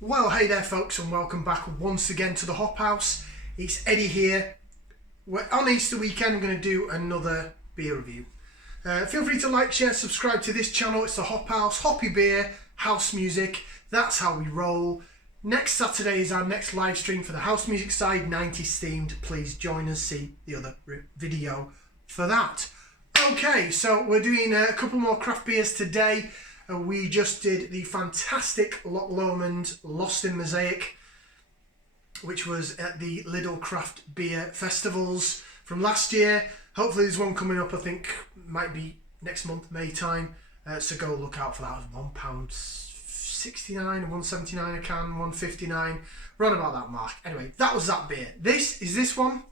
Well, hey there folks, and welcome back once again to the Hop House. It's Eddie here. On Easter weekend I'm going to do another beer review. Feel free to like, share, subscribe to this channel. It's the Hop House, hoppy beer, house music. That's how we roll. Next Saturday is our next live stream for the house music side, 90s themed. Please join us, see the other video for that. Okay, so we're doing a couple more craft beers today. We just did the fantastic Loch Lomond Lost in Mosaic, which was at the Lidl Craft Beer Festivals from last year. Hopefully there's one coming up, I think might be next month, May time. So go look out for that. It was £1.69 and £1.79 a can, £1.59, around about that mark. Anyway, that was that beer. This is this one.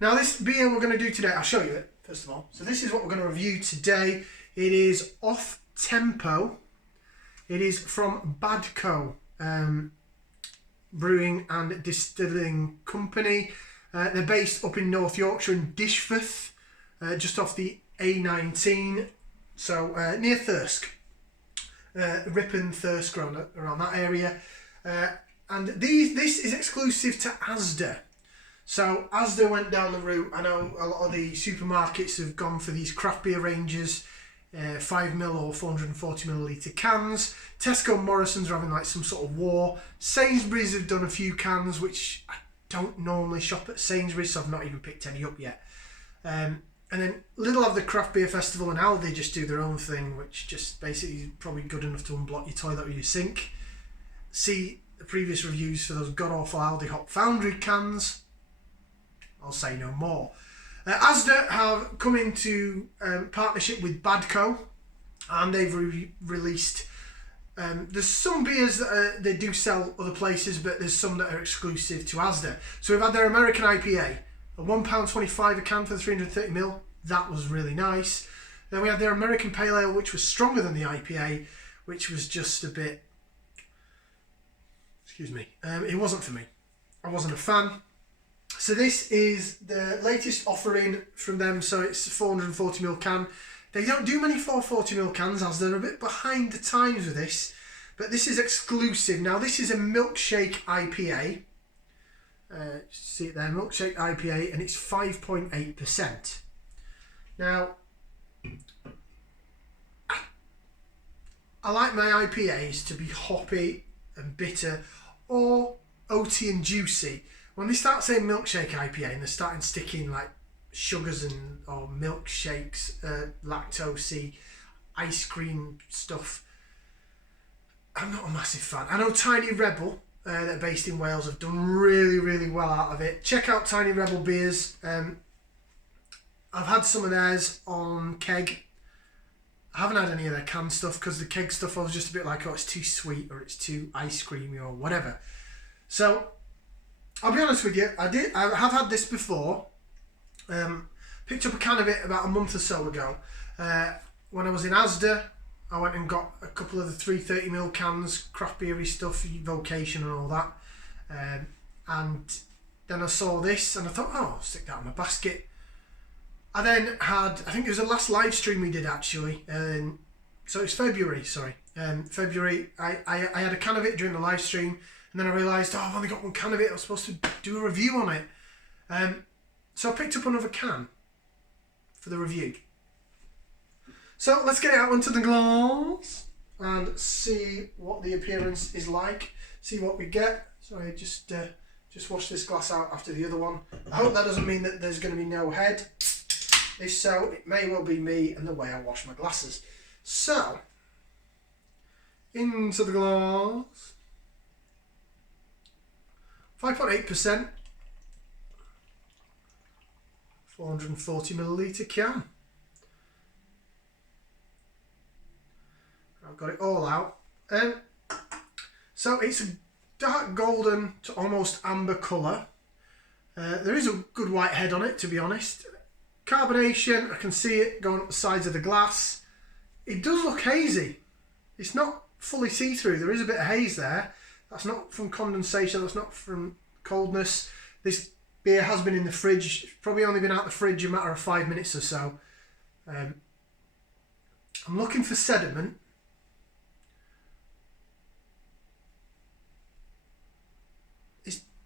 Now this beer we're going to do today, I'll show you it first of all. So this is what we're going to review today. It is Off Tempo. It is from Badco Brewing and Distilling Company. They're based up in North Yorkshire in Dishforth, just off the A19, so near Thirsk, Ripon, Thirsk, around that area. And this is exclusive to Asda. So Asda went down the route. I know a lot of the supermarkets have gone for these craft beer ranges, 5ml or 440ml cans. Tesco and Morrison's are having like some sort of war. Sainsbury's have done a few cans, which I don't normally shop at Sainsbury's, so I've not even picked any up yet. And then Lidl have the craft beer festival, and Aldi just do their own thing, which just basically is probably good enough to unblock your toilet or your sink. See the previous reviews for those god-awful Aldi Hop Foundry cans. I'll say no more. Asda have come into partnership with Badco, and they've released. There's some beers that they do sell other places, but there's some that are exclusive to Asda. So we've had their American IPA, a £1.25 a can for the 330ml. That was really nice. Then we had their American Pale Ale, which was stronger than the IPA, which was just a bit. Excuse me. It wasn't for me. I wasn't a fan. So this is the latest offering from them. So it's a 440ml can. They don't do many 440ml cans, as they're a bit behind the times with this. But this is exclusive. Now this is a Milkshake IPA. See it there, Milkshake IPA, and it's 5.8%. Now, I like my IPAs to be hoppy and bitter, or oaty and juicy. When they start saying Milkshake IPA and they're starting sticking like sugars or milkshakes, lactose-y, ice cream stuff, I'm not a massive fan. I know Tiny Rebel, that are based in Wales, have done really, really well out of it. Check out Tiny Rebel beers. I've had some of theirs on keg. I haven't had any of their canned stuff because the keg stuff I was just a bit like, oh, it's too sweet or it's too ice creamy or whatever. So I'll be honest with you, I have had this before. Picked up a can of it about a month or so ago. When I was in Asda, I went and got a couple of the 330ml cans, craft beery stuff, Vocation and all that. And then I saw this and I thought, oh, I'll stick that in my basket. I then had, I think it was the last live stream we did actually. So it's February, sorry. February, I had a can of it during the live stream. And then I realised, oh, I've only got one can of it. I was supposed to do a review on it. So I picked up another can for the review. So let's get it out onto the glass and see what the appearance is like. See what we get. So I just wash this glass out after the other one. I hope that doesn't mean that there's going to be no head. If so, it may well be me and the way I wash my glasses. So, into the glass. 5.8%, 440ml can. I've got it all out. So it's a dark golden to almost amber colour. There is a good white head on it, to be honest. Carbonation, I can see it going up the sides of the glass. It does look hazy. It's not fully see-through. There is a bit of haze there. That's not from condensation, that's not from coldness. This beer has been in the fridge. It's probably only been out the fridge a matter of 5 minutes or so. I'm looking for sediment.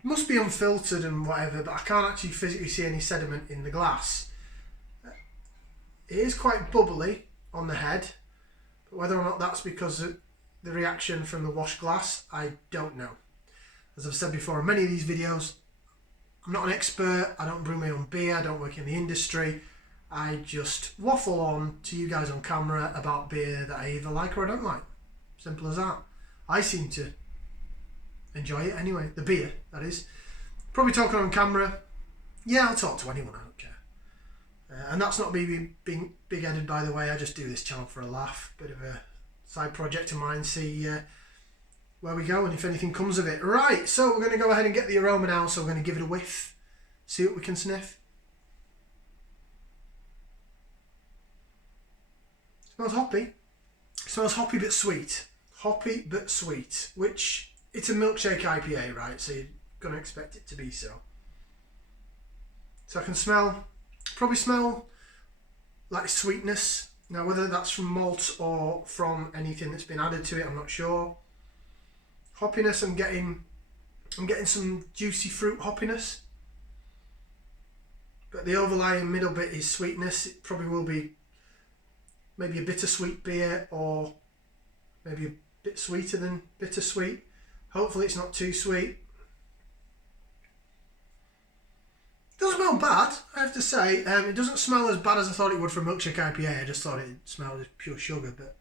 must be unfiltered and whatever, but I can't actually physically see any sediment in the glass. It is quite bubbly on the head, but whether or not that's because of the reaction from the washed glass, I don't know. As I've said before in many of these videos, I'm not an expert, I don't brew my own beer, I don't work in the industry. I just waffle on to you guys on camera about beer that I either like or I don't like. Simple as that. I seem to enjoy it anyway. The beer, that is. Probably talking on camera. Yeah, I'll talk to anyone, I don't care. And that's not me being big-headed, by the way. I just do this channel for a laugh. Bit of a side project of mine. See where we go and if anything comes of it. Right, so we're going to go ahead and get the aroma now. So we're going to give it a whiff. See what we can sniff. Smells hoppy. Smells hoppy but sweet. Hoppy but sweet. Which, it's a Milkshake IPA, right? So you're going to expect it to be so. So I can probably smell like sweetness. Now whether that's from malt or from anything that's been added to it, I'm not sure. Hoppiness, I'm getting some juicy fruit hoppiness. But the overlying middle bit is sweetness. It probably will be maybe a bittersweet beer or maybe a bit sweeter than bittersweet. Hopefully it's not too sweet. Doesn't smell bad, I have to say. It doesn't smell as bad as I thought it would for a Milkshake IPA. I just thought it smelled as pure sugar, but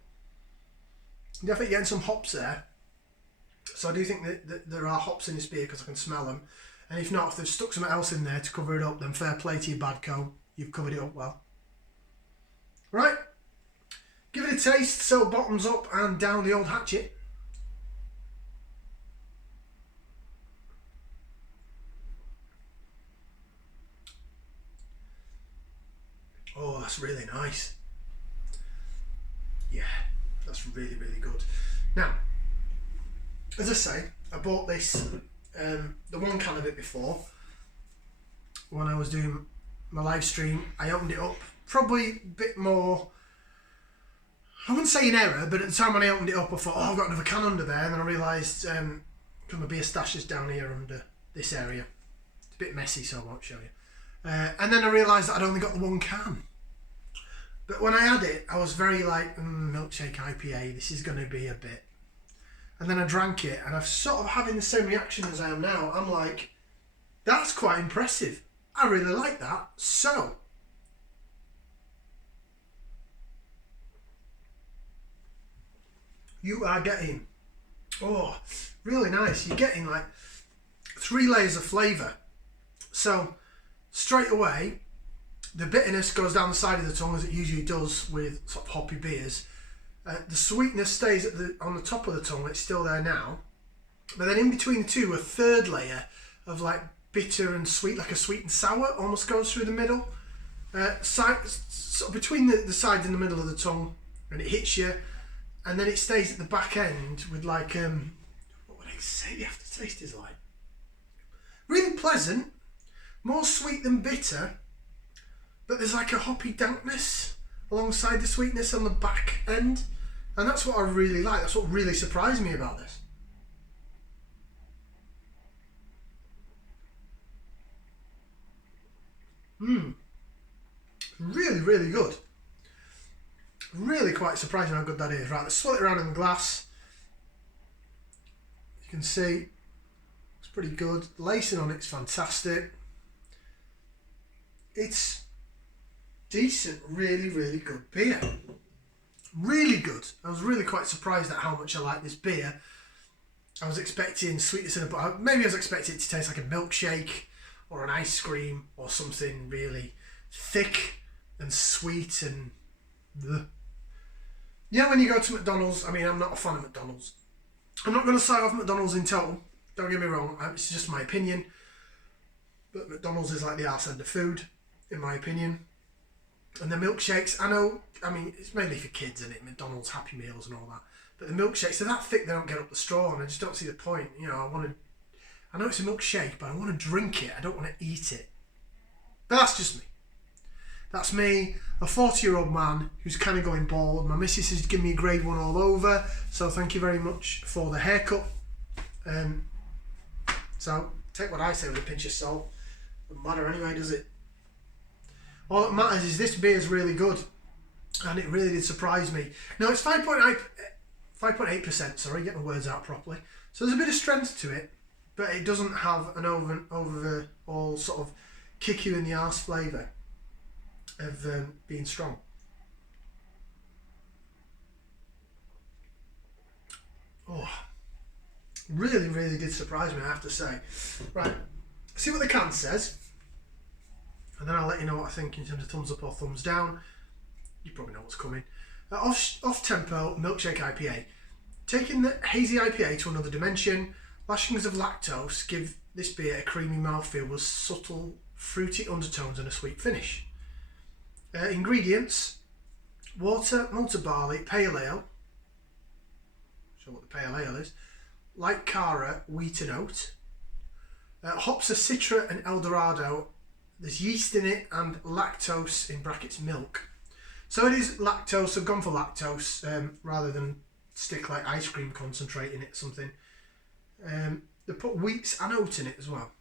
I'm definitely getting some hops there. So I do think that there are hops in this beer because I can smell them. And if not, if they've stuck something else in there to cover it up, then fair play to you, Badco. You've covered it up well. Right. Give it a taste, so bottoms up and down the old hatchet. Oh, that's really nice. Yeah, that's really, really good. Now, as I say, I bought this, the one can of it before, when I was doing my live stream. I opened it up, probably a bit more, I wouldn't say in error, but at the time when I opened it up, I thought, oh, I've got another can under there, and then I realised, my beer stash is down here under this area. It's a bit messy, so I won't show you. And then I realised that I'd only got the one can. But when I had it, I was very like, Milkshake IPA, this is going to be a bit. And then I drank it, and I'm sort of having the same reaction as I am now. I'm like, that's quite impressive. I really like that. So, you are getting, oh, really nice. You're getting like 3 layers of flavour. So, straight away, the bitterness goes down the side of the tongue as it usually does with sort of hoppy beers. The sweetness stays on the top of the tongue, it's still there now. But then in between the two, a third layer of like bitter and sweet, like a sweet and sour, almost goes through the middle. Sort of between the sides and the middle of the tongue, and it hits you. And then it stays at the back end with like, what would I say the aftertaste is like? Really pleasant, more sweet than bitter, but there's like a hoppy dankness alongside the sweetness on the back end. And that's what I really like. That's what really surprised me about this. Really, really good. Really quite surprising how good that is. Right, let's swirl it around in the glass. You can see it's pretty good. Lacing on it's fantastic. It's decent, really, really good beer. Really good. I was really quite surprised at how much I like this beer. I was expecting sweetness in it, but maybe I was expecting it to taste like a milkshake or an ice cream or something really thick and sweet and bleh. Yeah, when you go to McDonald's, I mean, I'm not a fan of McDonald's. I'm not going to side off McDonald's in total. Don't get me wrong, it's just my opinion. But McDonald's is like the arse end of food, in my opinion. And the milkshakes, I know, I mean, it's mainly for kids, isn't it? McDonald's Happy Meals and all that. But the milkshakes, they're that thick they don't get up the straw, and I just don't see the point. You know, I know it's a milkshake, but I want to drink it. I don't want to eat it. But that's just me. That's me, a 40-year-old man who's kind of going bald. My missus has given me a grade 1 all over, so thank you very much for the haircut. So, take what I say with a pinch of salt. Doesn't matter anyway, does it? All that matters is this beer is really good, and it really did surprise me. Now it's 5.8%. Sorry, get my words out properly. So there's a bit of strength to it, but it doesn't have an overall sort of kick you in the arse flavour of being strong. Oh, really, really did surprise me, I have to say. Right, see what the can says, and then I'll let you know what I think in terms of thumbs up or thumbs down. You probably know what's coming. Off-tempo Milkshake IPA. Taking the hazy IPA to another dimension, lashings of lactose give this beer a creamy mouthfeel with subtle fruity undertones and a sweet finish. Ingredients: water, malted barley, pale ale. Show what the pale ale is. Light Cara, wheat and oat. Hops are Citra and Eldorado. There's yeast in it and lactose in brackets milk. So it is lactose. I've gone for lactose rather than stick like ice cream concentrate in it or something. They put wheats and oat in it as well.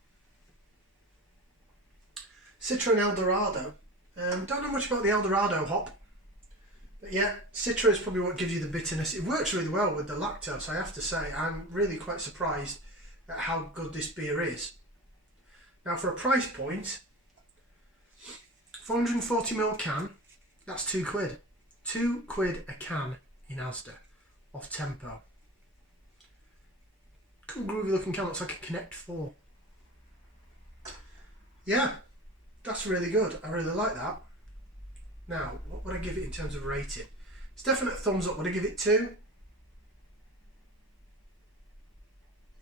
Citra and Eldorado. Don't know much about the Eldorado hop. But yeah, Citra is probably what gives you the bitterness. It works really well with the lactose, I have to say. I'm really quite surprised at how good this beer is. Now for a price point, 440ml can, that's £2. £2 a can in Asda, off tempo. Cool groovy looking can, looks like a Connect 4. Yeah, that's really good. I really like that. Now, what would I give it in terms of rating? It's definite thumbs up. Would I give it 2?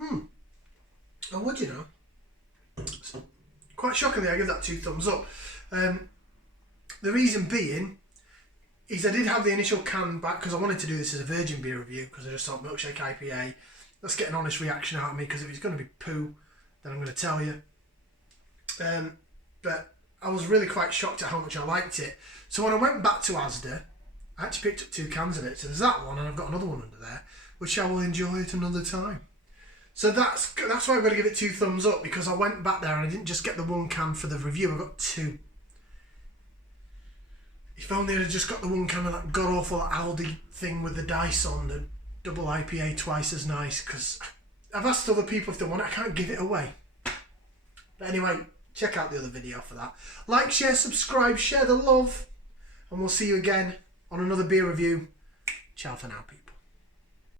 I would, you know. Quite shockingly, I give that 2 thumbs up. The reason being is I did have the initial can back because I wanted to do this as a virgin beer review because I just thought Milkshake IPA. Let's get an honest reaction out of me because if it's going to be poo, then I'm going to tell you. But I was really quite shocked at how much I liked it. So when I went back to Asda, I actually picked up 2 cans of it. So there's that one and I've got another one under there, which I will enjoy at another time. So that's why I'm going to give it 2 thumbs up, because I went back there and I didn't just get the 1 can for the review, I got 2. If only I'd just got the 1 can of that god-awful Aldi thing with the dice on, the double IPA twice as nice, because I've asked other people if they want it, I can't give it away. But anyway, check out the other video for that. Like, share, subscribe, share the love, and we'll see you again on another beer review. Ciao for now, people.